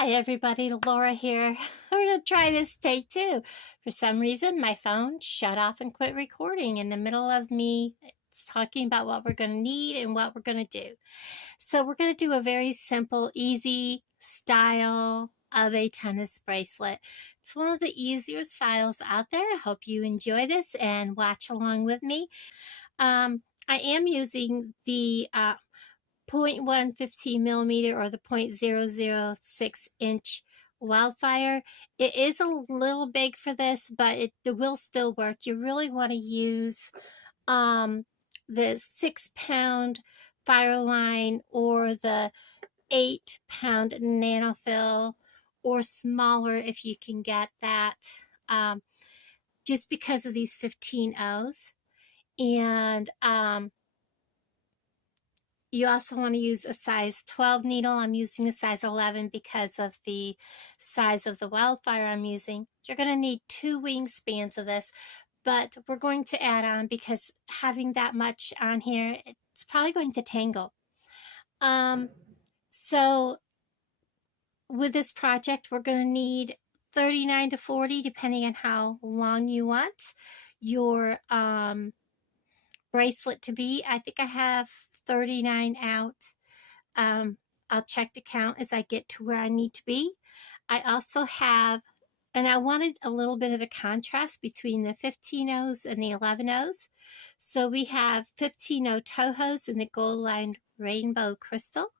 Hi everybody, Laura here. We're going to try this take two. For some reason, my phone shut off and quit recording in the middle of me talking about what we're going to need and what we're going to do. So we're going to do a very simple, easy style of a tennis bracelet. It's one of the easier styles out there. I hope you enjoy this and watch along with me. I am using the 0.1 15 millimeter or the 0.006 inch wildfire. It is a little big for this, but it will still work. You really want to use the 6-pound fire line or the 8-pound nanofill or smaller if you can get that, just because of these 15 O's. And you also want to use a size 12 needle. I'm using a size 11 because of the size of the wildfire I'm using. You're going to need 2 wingspans of this, but we're going to add on because having that much on here, it's probably going to tangle. So with this project, we're going to need 39 to 40, depending on how long you want your bracelet to be. I think I have 39 out. I'll check the count as I get to where I need to be. I also have, and I wanted a little bit of a contrast between the 15 O's and the 11 O's. So we have 15 O Tohos in the gold lined rainbow crystal.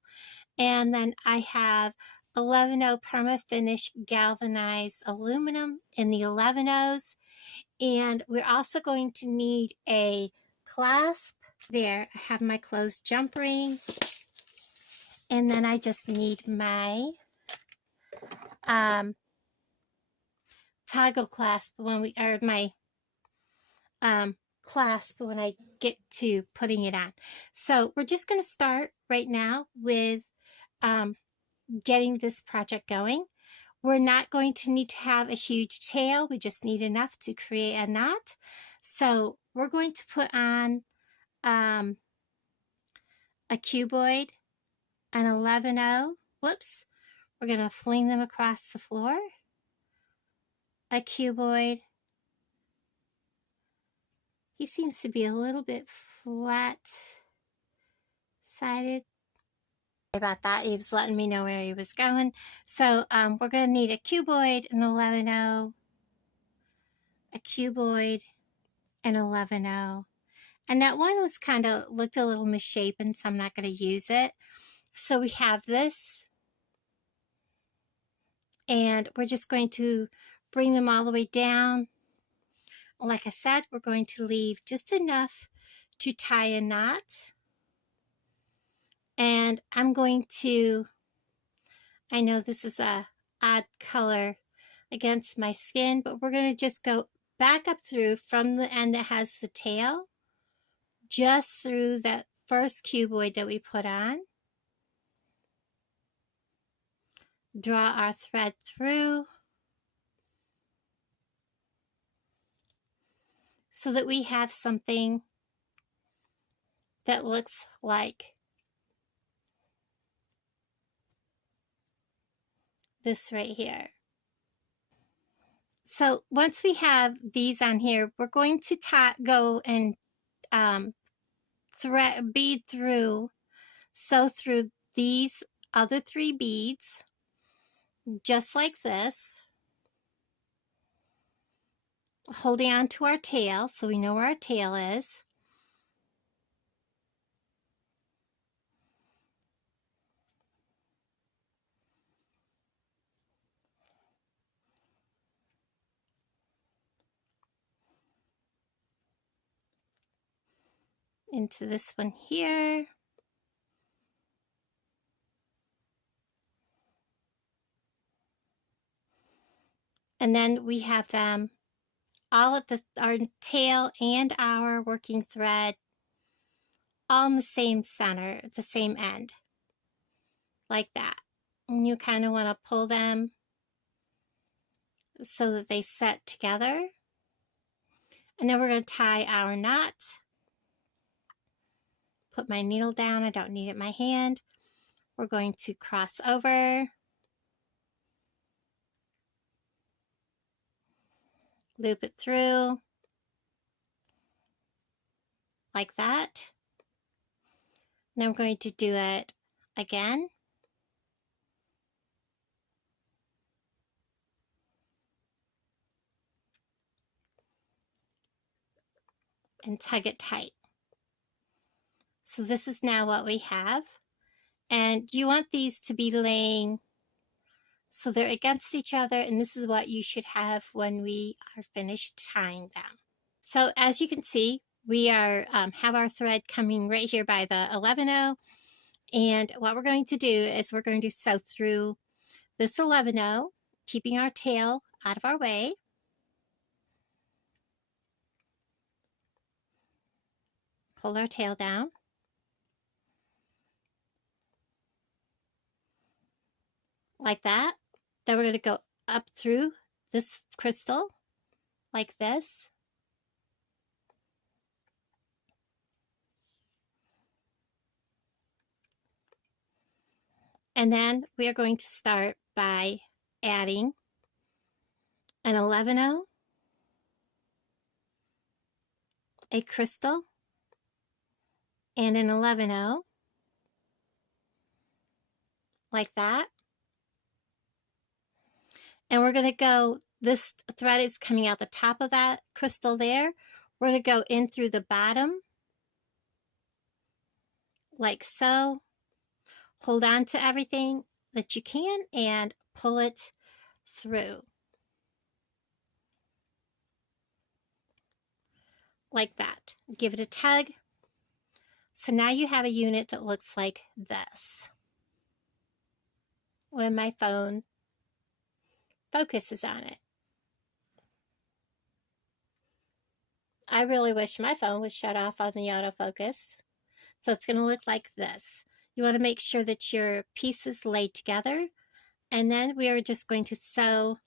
And then I have 11 O perma finish galvanized aluminum in the 11 O's. And we're also going to need a clasp. There, I have my closed jump ring. And then I just need my toggle clasp my clasp when I get to putting it on. So we're just going to start right now with getting this project going. We're not going to need to have a huge tail. We just need enough to create a knot. So we're going to put on a cuboid, an 11-0. Whoops. We're going to fling them across the floor. A cuboid. He seems to be a little bit flat-sided. About that, he was letting me know where he was going. So we're going to need a cuboid, an 11-0, a cuboid, an 11-0. And that one was looked a little misshapen, so I'm not going to use it. So we have this. And we're just going to bring them all the way down. Like I said, we're going to leave just enough to tie a knot. And I'm going to, I know this is a odd color against my skin, but we're going to just go back up through from the end that has the tail, just through that first cuboid that we put on. Draw our thread through so that we have something that looks like this right here. So once we have these on here, we're going to go and bead through, sew through these other 3 beads, just like this, holding on to our tail so we know where our tail is. Into this one here. And then we have them all at our tail and our working thread all in the same center, the same end, like that. And you kind of want to pull them so that they set together. And then we're going to tie our knot. Put my needle down. I don't need it in my hand. We're going to cross over. loop it through like that. Now I'm going to do it again. And tug it tight. So this is now what we have. And you want these to be laying so they're against each other, and this is what you should have when we are finished tying them. So as you can see, we are have our thread coming right here by the 11-0, and what we're going to do is we're going to sew through this 11-0, keeping our tail out of our way. Pull our tail down. Like that. Then we're going to go up through this crystal like this. And then we are going to start by adding an 11-0, a crystal, and an 11-0, like that. And we're going to go, this thread is coming out the top of that crystal there. We're going to go in through the bottom, like so. Hold on to everything that you can and pull it through. Like that. Give it a tug. So now you have a unit that looks like this when my phone focuses on it. I really wish my phone was shut off on the autofocus. So it's going to look like this. You want to make sure that your pieces lay together, and then we are just going to sew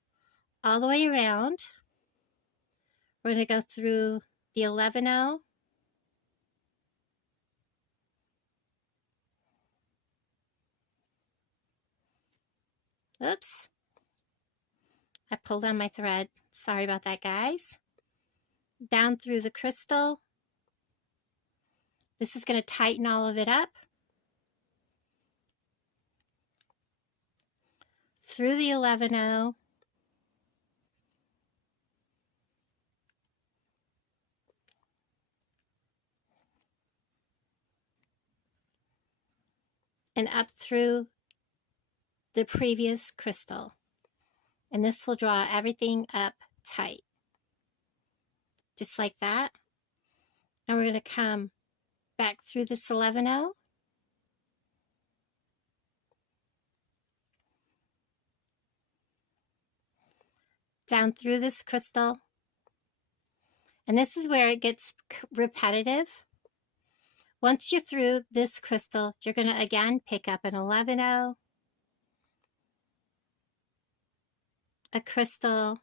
all the way around. We're going to go through the 11-0, oops, I pulled on my thread, sorry about that guys, down through the crystal. This is going to tighten all of it up, through the 11-0, and up through the previous crystal. And this will draw everything up tight, just like that. And we're going to come back through this 11-0, down through this crystal, and this is where it gets repetitive. Once you're through this crystal, you're going to again pick up an 11-0, a crystal,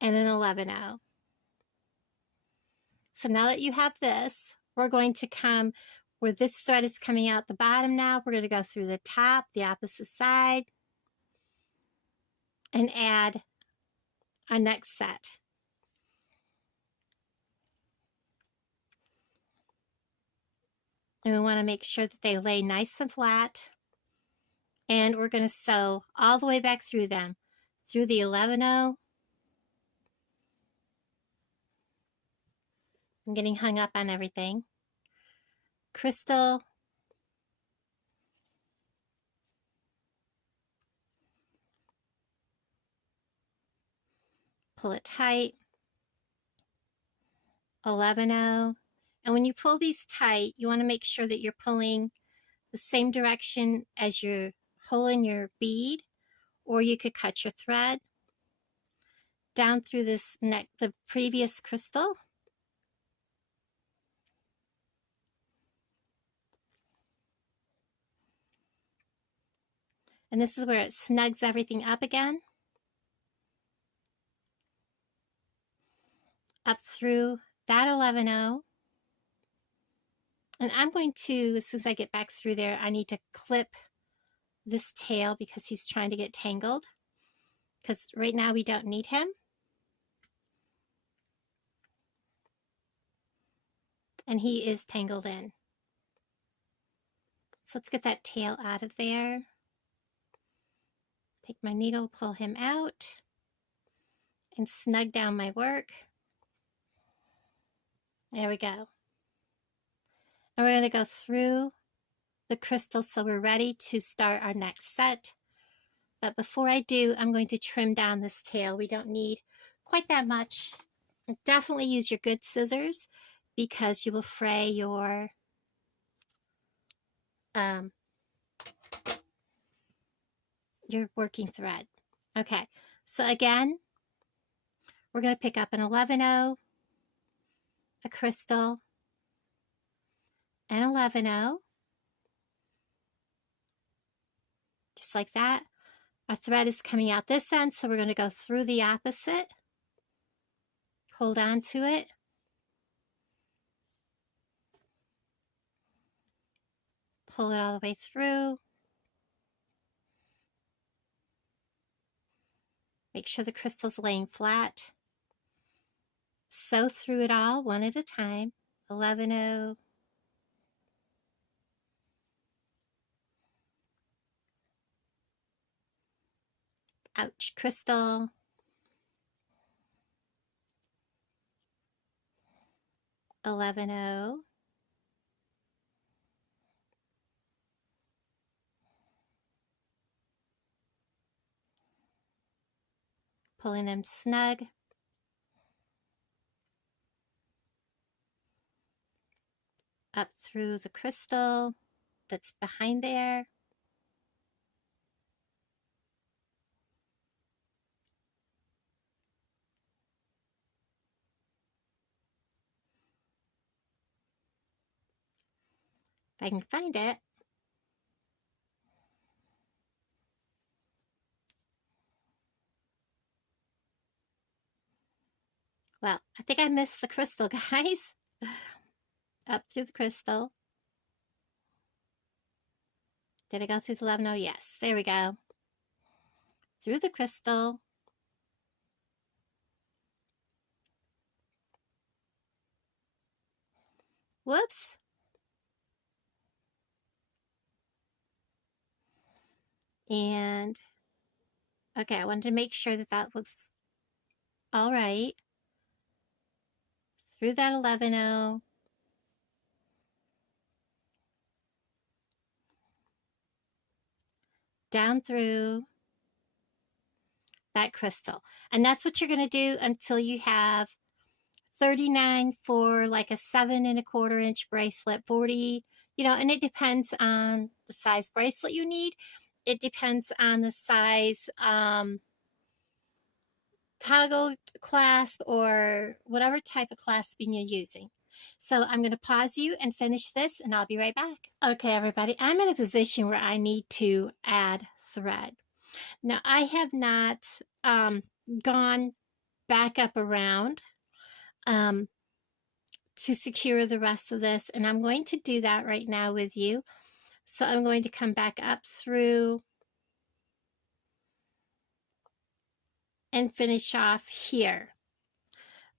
and an 11-0. So now that you have this, we're going to come where this thread is coming out the bottom now. We're going to go through the top, the opposite side, and add a next set. And we want to make sure that they lay nice and flat. And we're going to sew all the way back through them, through the 11-0. I'm getting hung up on everything. Crystal, pull it tight, 11-0. And when you pull these tight, you want to make sure that you're pulling the same direction as your hole in your bead, or you could cut your thread down through this the previous crystal. And this is where it snugs everything up again. Up through that 11-0. And I'm going to, as soon as I get back through there, I need to clip this tail because he's trying to get tangled. Because right now we don't need him. and he is tangled in. So let's get that tail out of there. Take my needle, pull him out, and snug down my work. There we go. And we're going to go through the crystal so we're ready to start our next set. But before I do, I'm going to trim down this tail. We don't need quite that much. Definitely use your good scissors because you will fray your working thread. Okay, so again, we're going to pick up an 11-0, a crystal, an 11-0, just like that. Our thread is coming out this end, so we're going to go through the opposite, hold on to it, pull it all the way through. Make sure the crystal's laying flat. Sew through it all one at a time. 11-0. Ouch, crystal. 11-0. Pulling them snug. Up through the crystal that's behind there. If I can find it. Well, I think I missed the crystal, guys. Up through the crystal. Did I go through the 11? Oh, yes. There we go. Through the crystal. Whoops. And, okay, I wanted to make sure that that was all right. Through that 11-0. Down through that crystal. And that's what you're going to do until you have 39 for like a 7 1/4 inch bracelet, 40, and it depends on the size bracelet you need. It depends on the size toggle clasp or whatever type of clasping you're using. So I'm going to pause you and finish this, and I'll be right back. Okay, everybody, I'm in a position where I need to add thread. Now, I have not gone back up around to secure the rest of this, and I'm going to do that right now with you. So I'm going to come back up through and finish off here.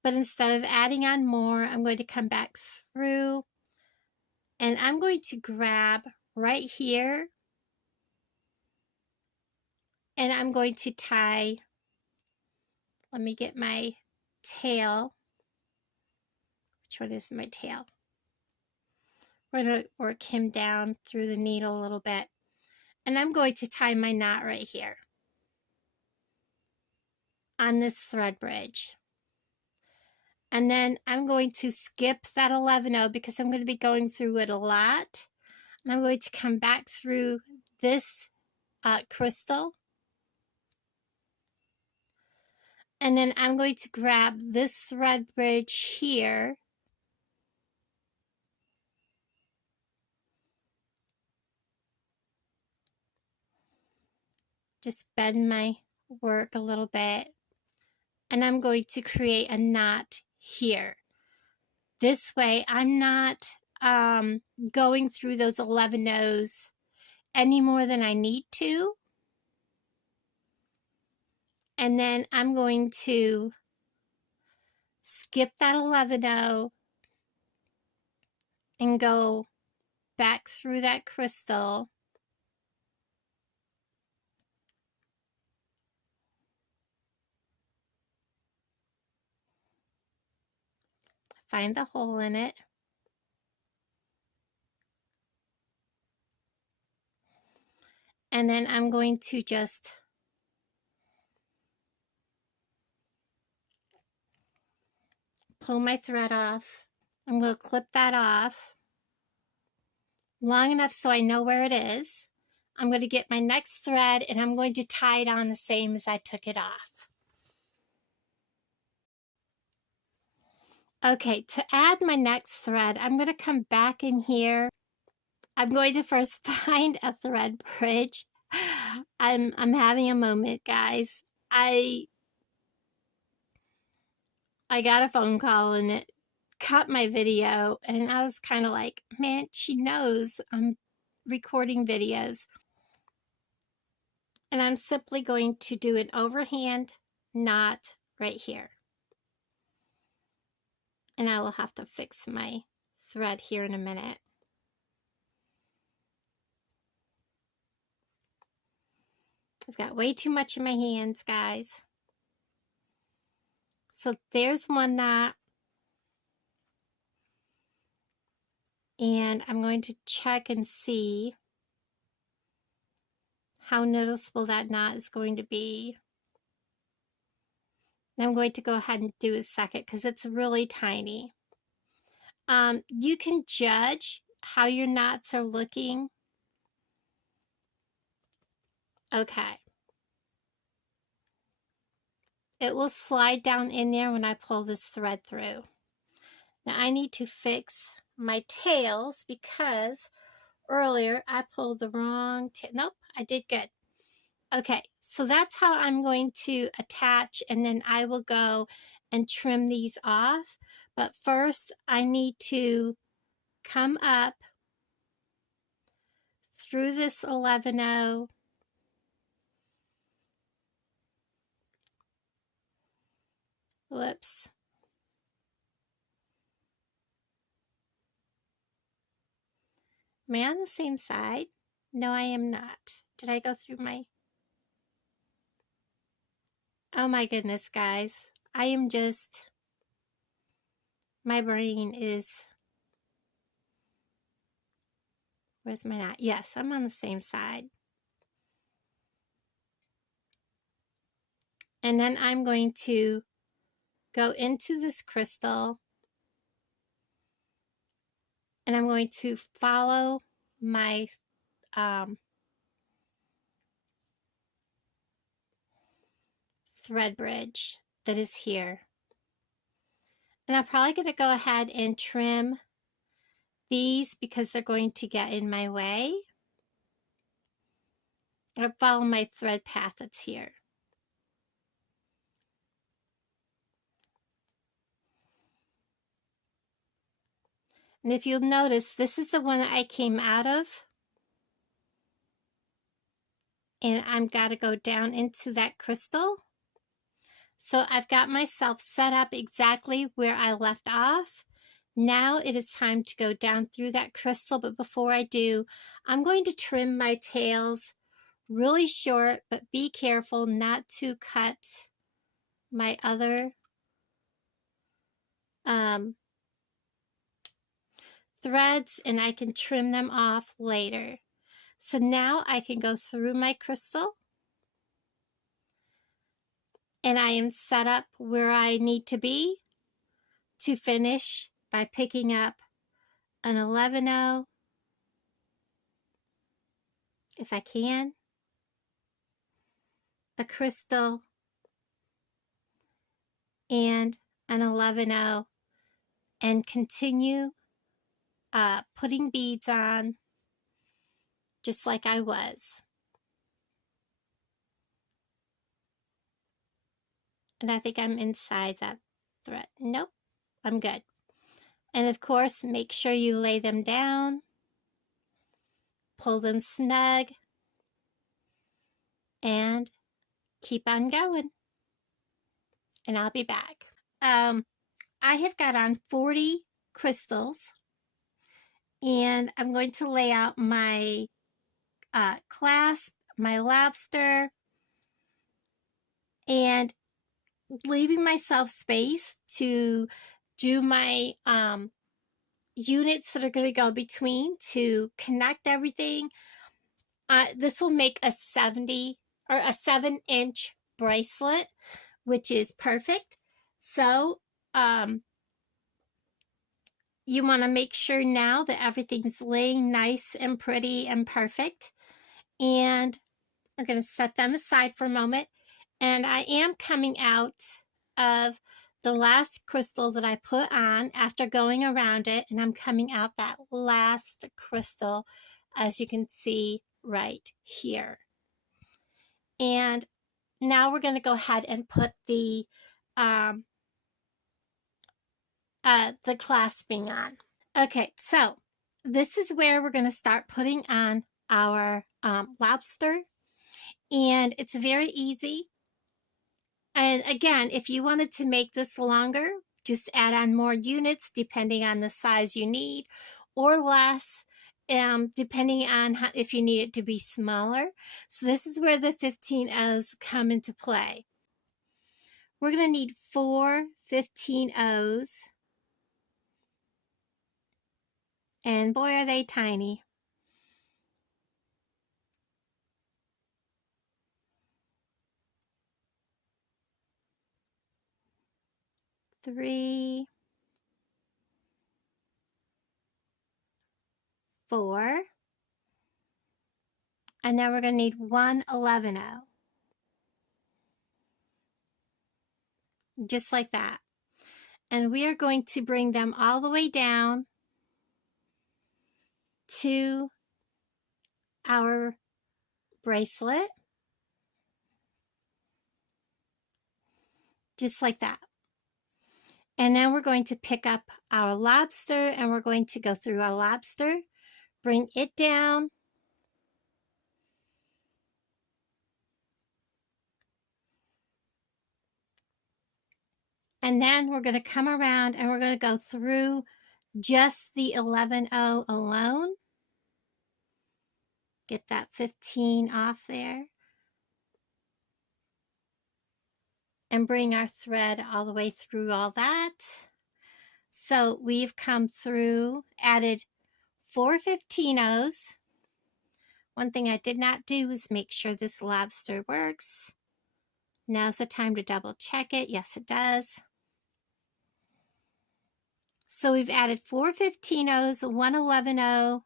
But instead of adding on more, I'm going to come back through and I'm going to grab right here and I'm going to tie, let me get my tail. Which one is my tail? We're going to work him down through the needle a little bit. And I'm going to tie my knot right here on this thread bridge. And then I'm going to skip that 11-0 because I'm going to be going through it a lot. And I'm going to come back through this crystal. And then I'm going to grab this thread bridge here. Just bend my work a little bit. And I'm going to create a knot here. This way, I'm not going through those 11-0s any more than I need to. And then I'm going to skip that 11-0 and go back through that crystal. Find the hole in it. And then I'm going to just pull my thread off. I'm going to clip that off long enough so I know where it is. I'm going to get my next thread and I'm going to tie it on the same as I took it off. Okay, to add my next thread, I'm going to come back in here. I'm going to first find a thread bridge. I'm having a moment, guys. I got a phone call and it cut my video, and I was kind of like, man, she knows I'm recording videos. And I'm simply going to do an overhand knot right here. And I will have to fix my thread here in a minute. I've got way too much in my hands, guys. So there's one knot. And I'm going to check and see how noticeable that knot is going to be. And I'm going to go ahead and do a second because it's really tiny. You can judge how your knots are looking. Okay. It will slide down in there when I pull this thread through. Now I need to fix my tails because earlier I pulled the wrong tail. Nope, I did good. Okay, so that's how I'm going to attach, and then I will go and trim these off. But first I need to come up through this 11-0. Whoops. Am I on the same side? No, I am not. Did I go through my... Oh my goodness, guys. I am just... My brain is... Where's my knot? Yes, I'm on the same side. And then I'm going to go into this crystal and I'm going to follow my thread bridge that is here. And I'm probably going to go ahead and trim these because they're going to get in my way. Or follow my thread path that's here. And if you'll notice, this is the one I came out of. And I'm got to go down into that crystal. So I've got myself set up exactly where I left off. Now it is time to go down through that crystal, but before I do, I'm going to trim my tails really short, but be careful not to cut my other threads, and I can trim them off later. So now I can go through my crystal and I am set up where I need to be to finish by picking up an 11-0 if I can, a crystal, and an 11-0, and continue putting beads on just like I was. And I think I'm inside that thread. Nope, I'm good. And of course, make sure you lay them down, pull them snug, and keep on going. And I'll be back. I have got on 40 crystals, And I'm going to lay out my clasp, my lobster, and leaving myself space to do my units that are going to go between to connect everything. This will make a 7-inch bracelet, which is perfect. So you want to make sure now that everything's laying nice and pretty and perfect. And I'm going to set them aside for a moment. And I am coming out of the last crystal that I put on after going around it. And I'm coming out that last crystal, as you can see right here. And now we're going to go ahead and put the clasping on. Okay, so this is where we're going to start putting on our lobster. And it's very easy. And again, if you wanted to make this longer, just add on more units depending on the size you need, or less depending on if you need it to be smaller. So this is where the 15 O's come into play. We're going to need 4 15 O's. And boy, are they tiny. Three, 4. And now we're going to need 1 11 O. Just like that. And we are going to bring them all the way down to our bracelet. Just like that. And then we're going to pick up our lobster and we're going to go through our lobster, bring it down. And then we're going to come around and we're going to go through just the 11 O alone. Get that 15 off there. And bring our thread all the way through all that. So we've come through, added 4 15 O's. One thing I did not do is make sure this lobster works. Now's the time to double check it. Yes, it does. So we've added 4 15 O's, 1 11 O,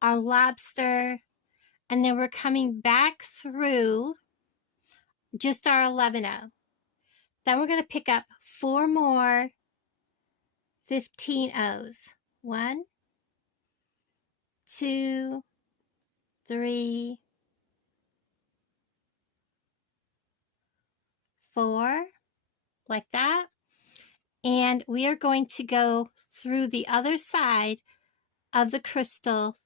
our lobster, and then we're coming back through just our 11 O. Then we're going to pick up 4 more 15 O's. 1, 2, 3, 4, like that. And we are going to go through the other side of the crystal.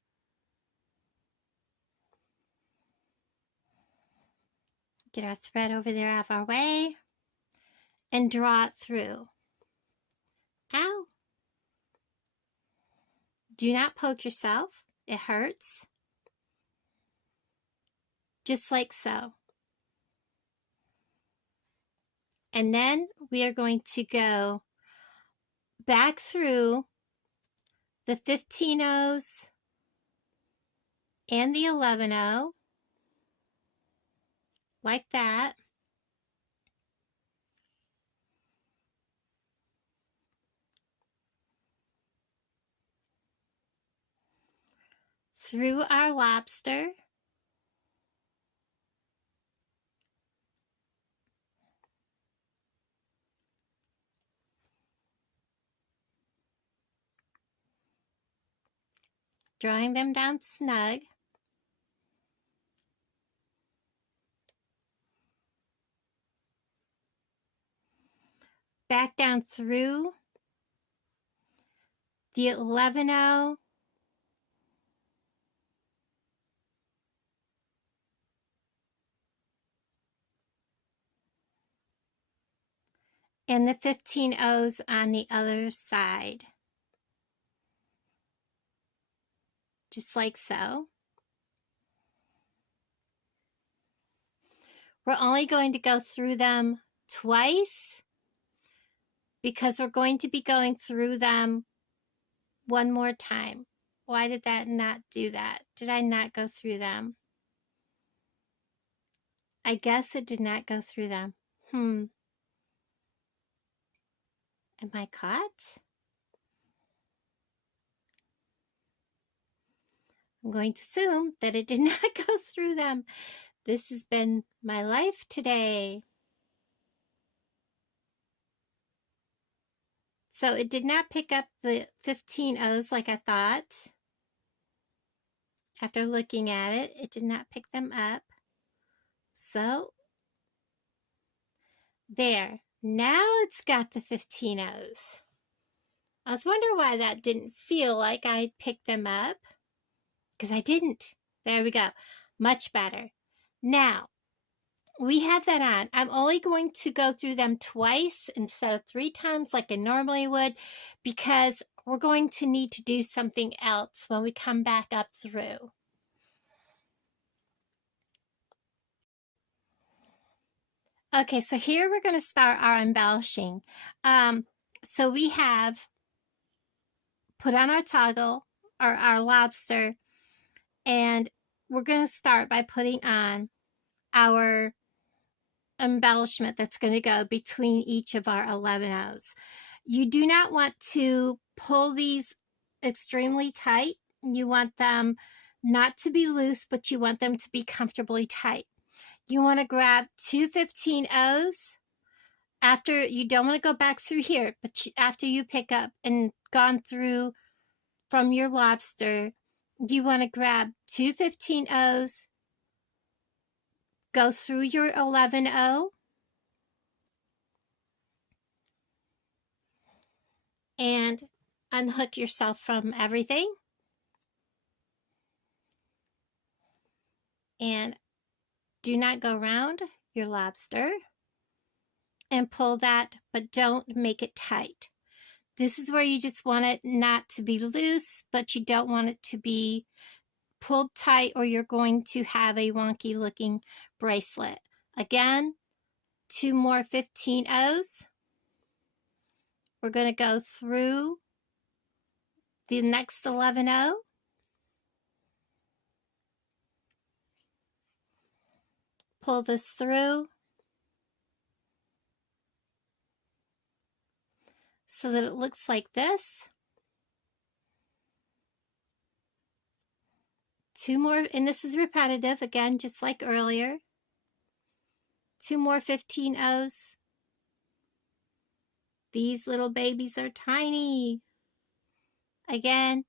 Get our thread over there out of our way and draw it through. Ow! Do not poke yourself. It hurts. Just like so. And then we are going to go back through the 15 O's and the 11 O, like that. Through our lobster. Drawing them down snug. Back down through the 11 O. And the 15 O's on the other side. just like so. We're only going to go through them twice because we're going to be going through them one more time. Why did that not do that? Did I not go through them? I guess it did not go through them. Am I caught? I'm going to assume that it did not go through them. This has been my life today. So it did not pick up the 15 O's like I thought. After looking at it, it did not pick them up. So there. Now it's got the 15 O's. I was wondering why that didn't feel like I picked them up. Because I didn't. There we go. Much better. Now, we have that on. I'm only going to go through them twice instead of 3 times like I normally would, because we're going to need to do something else when we come back up through. Okay, so here we're going to start our embellishing. So we have put on our toggle, or our lobster, and we're going to start by putting on our embellishment that's going to go between each of our 11 O's. You do not want to pull these extremely tight. You want them not to be loose, but you want them to be comfortably tight. You want to grab 2 15 O's. After, you don't want to go back through here, but after you pick up and gone through from your lobster, you want to grab 2 15 O's, go through your 11 O, and unhook yourself from everything. And do not go around your lobster and pull that, but don't make it tight. This is where you just want it not to be loose, but you don't want it to be pulled tight, or you're going to have a wonky looking bracelet. Again, 2 more 15 O's. We're going to go through the next 11 O. Pull this through so that it looks like this. 2 more, and this is repetitive again, just like earlier. 2 more 15 O's. These little babies are tiny. Again,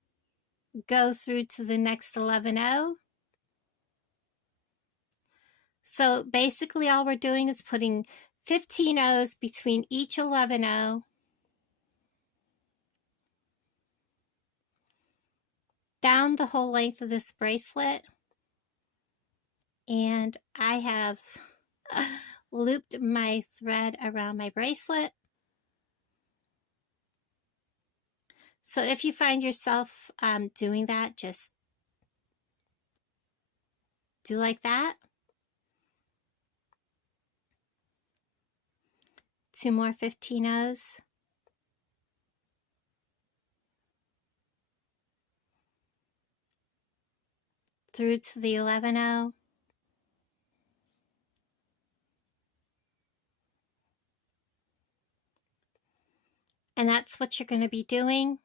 go through to the next 11 O. So basically all we're doing is putting 15 O's between each 11 O. Down the whole length of this bracelet. And I have looped my thread around my bracelet. So if you find yourself doing that, just do like that. 2 more 15 O's. Through to the 11 O. And that's what you're going to be doing.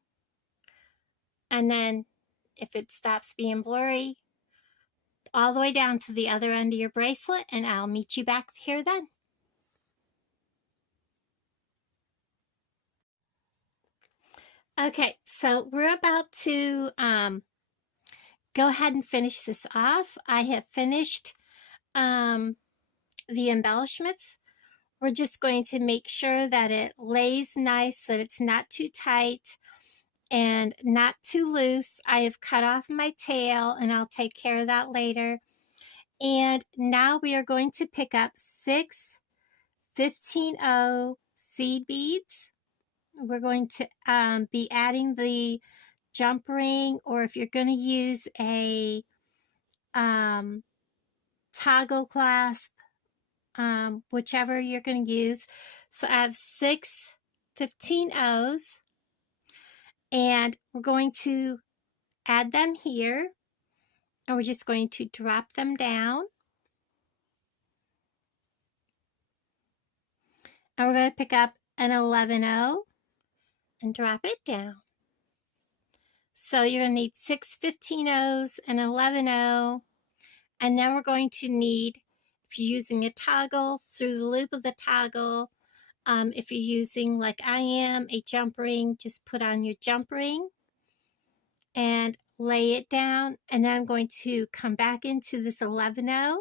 And then if it stops being blurry, all the way down to the other end of your bracelet, and I'll meet you back here then. Okay, so we're about to go ahead and finish this off. I have finished the embellishments. We're just going to make sure that it lays nice, that it's not too tight and not too loose. I have cut off my tail, and I'll take care of that later. And now we are going to pick up 6 15 O seed beads. We're going to be adding the jump ring, or if you're going to use a toggle clasp, whichever you're going to use. So I have 6 15-0s, and we're going to add them here, and we're just going to drop them down. And we're going to pick up an 11-0 and drop it down. So you're going to need 6 15-0s and 11-0, and then we're going to need, if you're using a toggle, through the loop of the toggle. If you're using, like I am, a jump ring, just put on your jump ring and lay it down. And then I'm going to come back into this 11-0.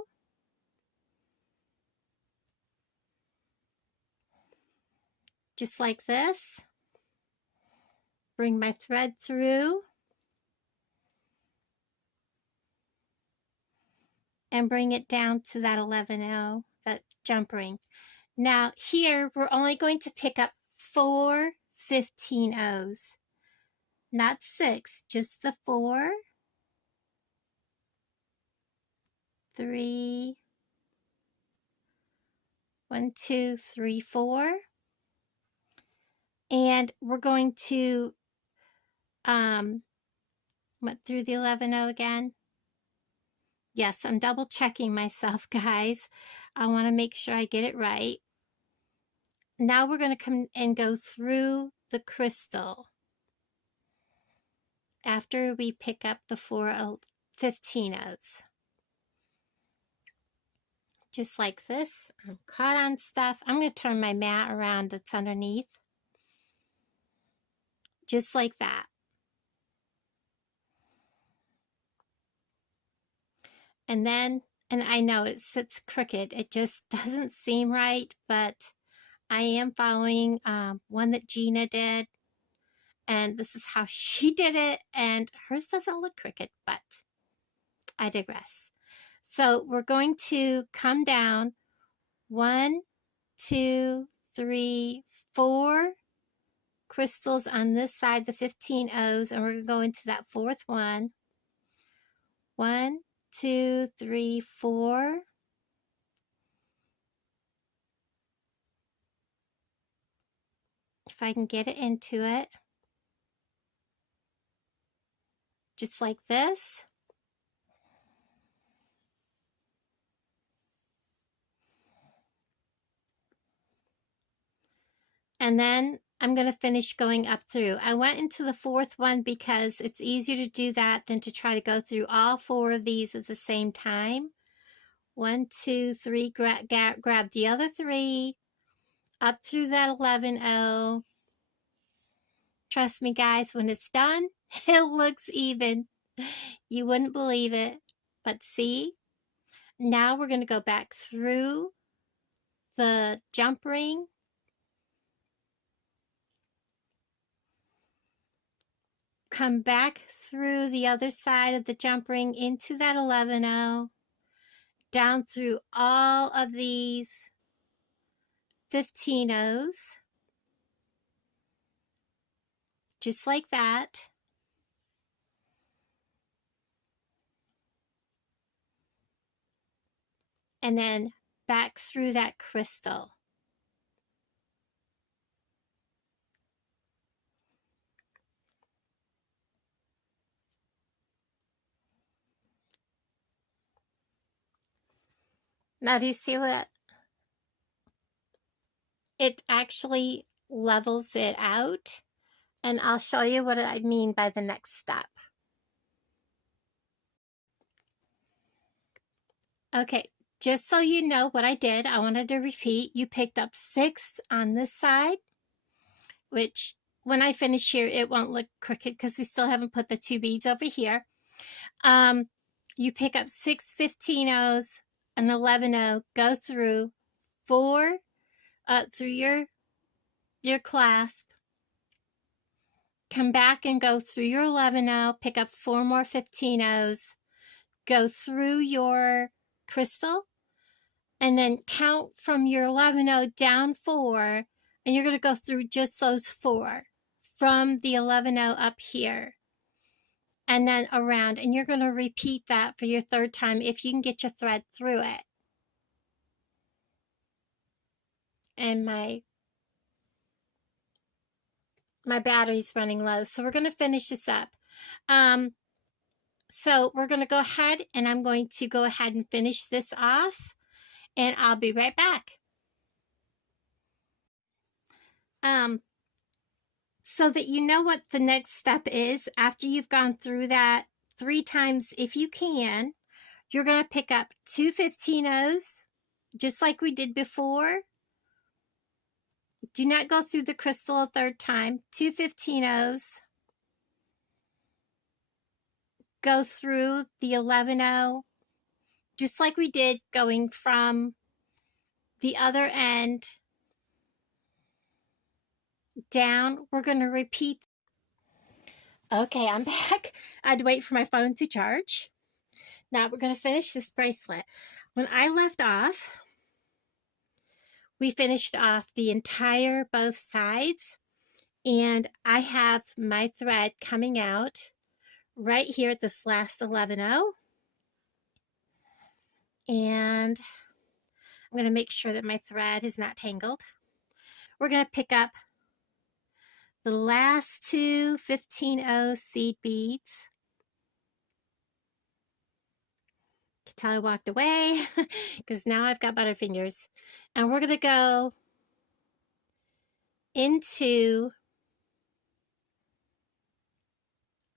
Just like this. Bring my thread through. And bring it down to that 11-0, that jump ring. Now here, we're only going to pick up 4 15-0s. Not 6, just the 4, 3, 1, 2, 3, 4. And we're going to, went through the 11-0 again. Yes, I'm double checking myself, guys. I want to make sure I get it right. Now we're going to come and go through the crystal after we pick up the 4 15-0s. Just like this. I'm caught on stuff. I'm going to turn my mat around that's underneath. Just like that. And then, and I know it sits crooked. It just doesn't seem right, but I am following one that Gina did. And this is how she did it. And hers doesn't look crooked, but I digress. So we're going to come down 1, 2, 3, 4 crystals on this side, the 15-0s, and we're going to go into that 4th one. 1, 2, 3, 4. If I can get it into it. Just like this. And then I'm going to finish going up through. I went into the 4th one because it's easier to do that than to try to go through all 4 of these at the same time. 1, 2, 3, grab the other 3, up through that 11-0. Trust me, guys, when it's done, it looks even. You wouldn't believe it. But see, now we're going to go back through the jump ring. Come back through the other side of the jump ring into that 11-0, down through all of these 15-0s, just like that. And then back through that crystal. Now, do you see what? It actually levels it out, and I'll show you what I mean by the next step. Okay, just so you know what I did, I wanted to repeat. You picked up 6 on this side, which when I finish here, it won't look crooked because we still haven't put the 2 beads over here. You pick up 6 15-0s, an 11-0, go through 4 through your clasp, come back and go through your 11-0, pick up 4 more 15-0s, go through your crystal, and then count from your 11-0 down 4, and you're going to go through just those 4 from the 11-0 up here. and then around, and you're going to repeat that for your third time if you can get your thread through it. And my battery's running low, so we're going to finish this up. So we're going to go ahead, and I'm going to go ahead and finish this off, and I'll be right back. So that you know what the next step is after you've gone through that 3 times, if you can, you're going to pick up 2 15-ohs, just like we did before. Do not go through the crystal a third time. 2 15-ohs. Go through the 11-oh, just like we did going from the other end down. We're going to repeat. Okay, I'm back. I had to wait for my phone to charge. Now we're going to finish this bracelet. When I left off, we finished off the entire both sides, and I have my thread coming out right here at this last 11-oh. And I'm going to make sure that my thread is not tangled. We're going to pick up the last 2 15-oh seed beads. You can tell I walked away because now I've got butterfingers. And we're going to go into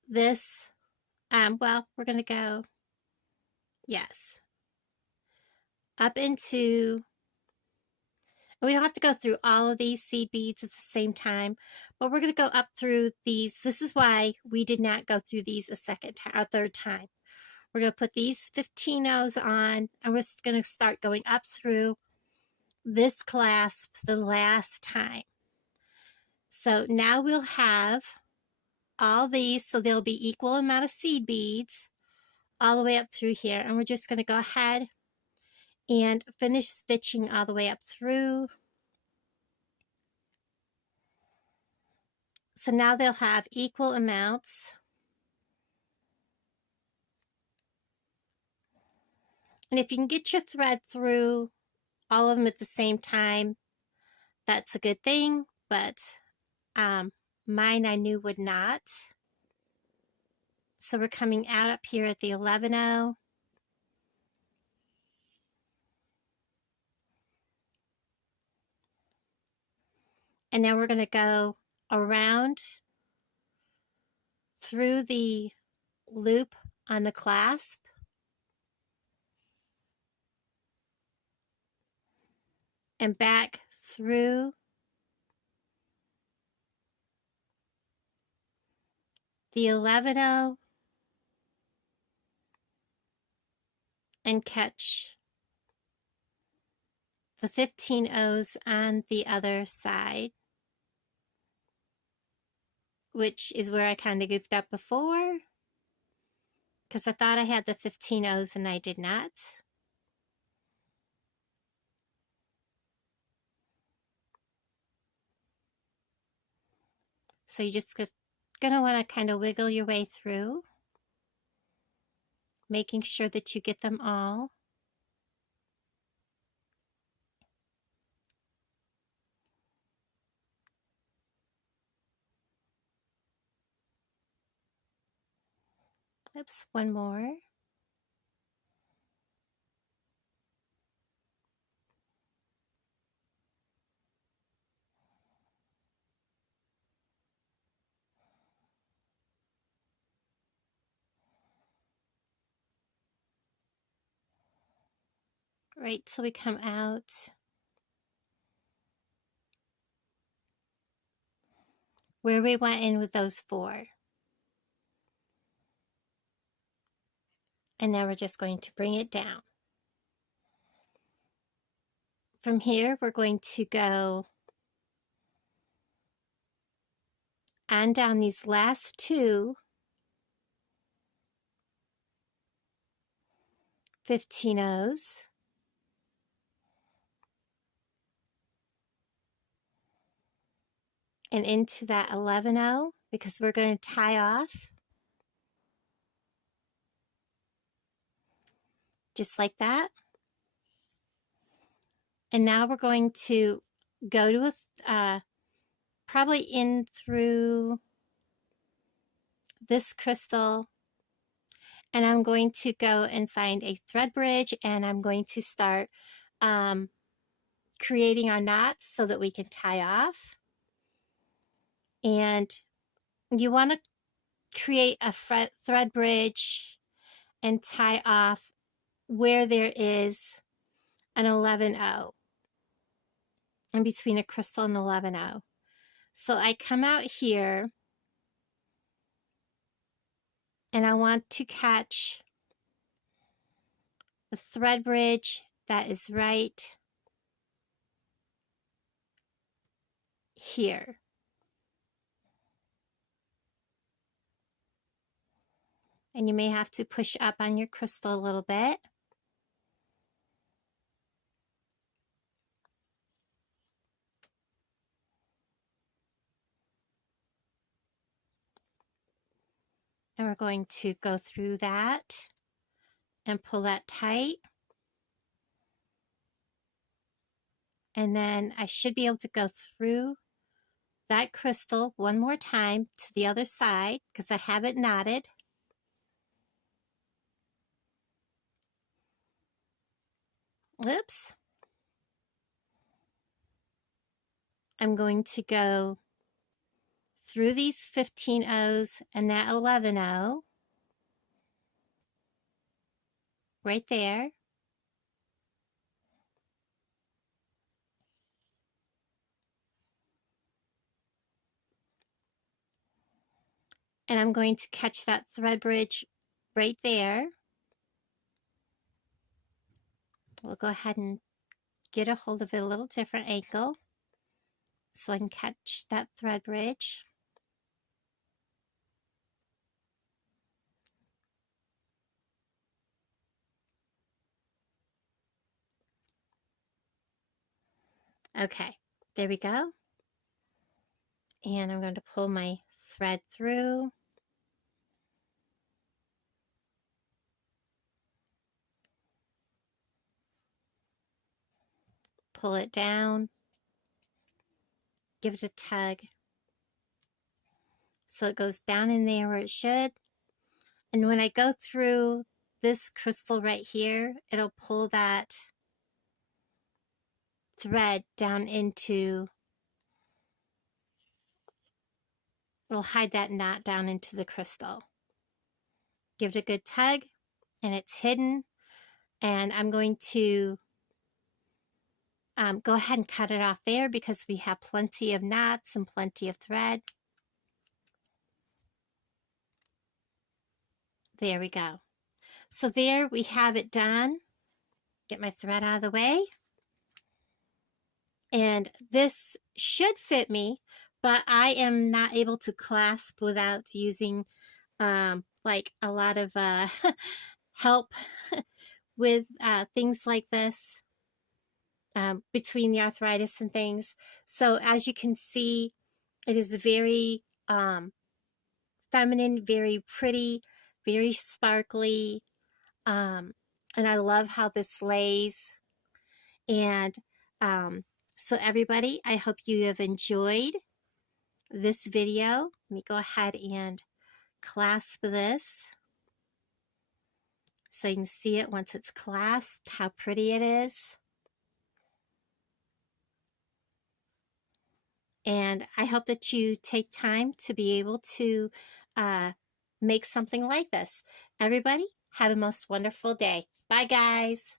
this, well, we're going to go, yes, up into, we don't have to go through all of these seed beads at the same time, but we're going to go up through these. This is why we did not go through these a third time. We're going to put these 15-ohs on, and we're just going to start going up through this clasp the last time. So now we'll have all these, so there'll be equal amount of seed beads all the way up through here, and we're just going to go ahead and finish stitching all the way up through. So now they'll have equal amounts. And if you can get your thread through all of them at the same time, that's a good thing, but mine I knew would not. So we're coming out up here at the 11-oh. And now we're going to go around through the loop on the clasp. And back through the 11-oh and catch the 15-ohs on the other side, which is where I kind of goofed up before because I thought I had the 15-ohs and I did not. So you just going to want to kind of wiggle your way through, making sure that you get them all. Oops, one more. Right till we come out. Where we went in with those 4. And now we're just going to bring it down. From here, we're going to go on down these last 2 15-ohs. And into that 11-oh because we're going to tie off just like that. And now we're going to go to probably in through this crystal, and I'm going to go and find a thread bridge, and I'm going to start creating our knots so that we can tie off. And you want to create a thread bridge and tie off where there is an 11-0, in between a crystal and 11-0. So I come out here and I want to catch the thread bridge that is right here. And you may have to push up on your crystal a little bit. And we're going to go through that and pull that tight. And then I should be able to go through that crystal one more time to the other side because I have it knotted. Oops. I'm going to go through these 15 O's and that 11-0 right there. And I'm going to catch that thread bridge right there. We'll go ahead and get a hold of it a little different angle so I can catch that thread bridge. Okay, there we go. And I'm going to pull my thread through. Pull it down. Give it a tug. So it goes down in there where it should. And when I go through this crystal right here, it'll pull that thread down into, it'll hide that knot down into the crystal. Give it a good tug and it's hidden. And I'm going to go ahead and cut it off there because we have plenty of knots and plenty of thread. There we go. So there we have it done. Get my thread out of the way. And this should fit me, but I am not able to clasp without using like a lot of help with things like this between the arthritis and things. So as you can see, it is very feminine, very pretty, very sparkly. And I love how this lays. And so everybody, I hope you have enjoyed this video. Let me go ahead and clasp this so you can see it once it's clasped, how pretty it is. And I hope that you take time to be able to make something like this. Everybody, have a most wonderful day. Bye, guys.